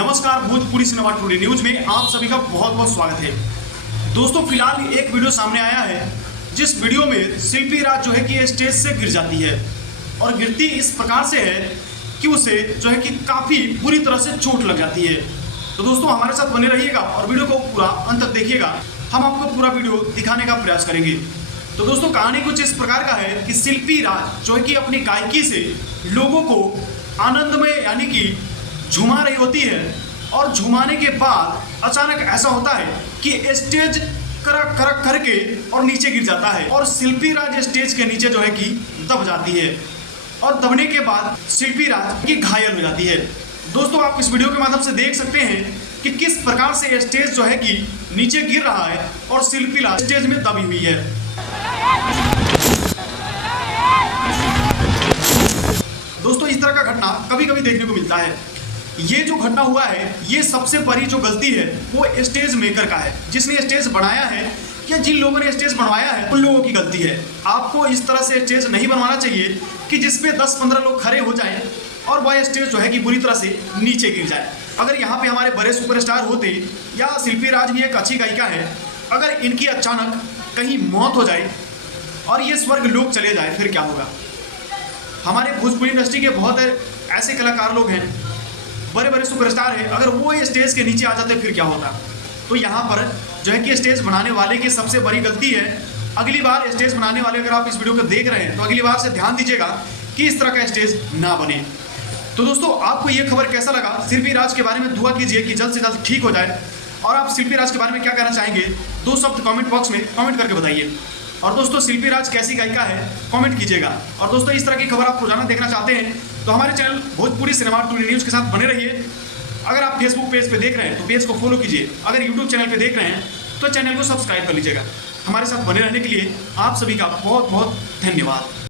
नमस्कार, Bhojpuri cinema today news में आप सभी का बहुत बहुत स्वागत है। दोस्तों, फिलहाल एक वीडियो सामने आया है जिस वीडियो में शिल्पी राज जो है कि स्टेज से गिर जाती है और गिरती इस प्रकार से है कि उसे जो है कि काफ़ी बुरी तरह से चोट लग जाती है। तो दोस्तों, हमारे साथ बने रहिएगा और वीडियो को पूरा अंत तक देखिएगा। हम आपको पूरा वीडियो दिखाने का प्रयास करेंगे। तो दोस्तों, कहानी कुछ इस प्रकार का है कि शिल्पी राज जो है कि अपनी गायकी से लोगों को आनंद में यानी कि झुमा रही होती है और झुमाने के बाद अचानक ऐसा होता है कि स्टेज करक करक करके और नीचे गिर जाता है और शिल्पी राज स्टेज के नीचे जो है कि दब जाती है और दबने के बाद शिल्पी राज की घायल हो जाती है। दोस्तों, आप इस वीडियो के माध्यम से देख सकते हैं कि किस प्रकार से स्टेज जो है कि नीचे गिर रहा है और शिल्पी राज स्टेज में दबी हुई है। दोस्तों, इस तरह का घटना कभी कभी देखने को मिलता है। ये जो घटना हुआ है, ये सबसे बड़ी जो गलती है वो स्टेज मेकर का है, जिसने स्टेज बनाया है या जिन लोगों ने स्टेज बनवाया है उन लोगों की गलती है। आपको इस तरह से स्टेज नहीं बनवाना चाहिए कि जिसपे 10-15 लोग खड़े हो जाएं और वह स्टेज जो है कि बुरी तरह से नीचे गिर जाए। अगर यहाँ पे हमारे बड़े सुपरस्टार होते या शिल्पी राज भी एक अच्छी गायिका है, अगर इनकी अचानक कहीं मौत हो जाए और ये स्वर्ग लोक चले जाए फिर क्या होगा। हमारे भोजपुरी इंडस्ट्री के बहुत ऐसे कलाकार लोग हैं, बड़े बड़े सुपरस्टार हैं, अगर वो स्टेज के नीचे आ जाते फिर क्या होता। तो यहाँ पर जो है कि स्टेज बनाने वाले की सबसे बड़ी गलती है। अगली बार स्टेज बनाने वाले अगर आप इस वीडियो को देख रहे हैं तो अगली बार से ध्यान दीजिएगा कि इस तरह का स्टेज ना बने। तो दोस्तों, आपको ये खबर कैसा लगा? शिल्पी राज के बारे में दुआ कीजिए कि जल्द से जल्द ठीक हो जाए। और आप शिल्पी राज के बारे में क्या कहना चाहेंगे, 2 शब्द कमेंट बॉक्स में कमेंट करके बताइए। और दोस्तों, शिल्पी राज कैसी गायिका है कमेंट कीजिएगा। और दोस्तों, इस तरह की खबर आप रोजाना देखना चाहते हैं तो हमारे channel Bhojpuri cinema today news के साथ बने रहिए। अगर आप फेसबुक पेज पे देख रहे हैं तो पेज को फॉलो कीजिए। अगर यूट्यूब चैनल पे देख रहे हैं तो चैनल को सब्सक्राइब कर लीजिएगा। हमारे साथ बने रहने के लिए आप सभी का बहुत बहुत धन्यवाद।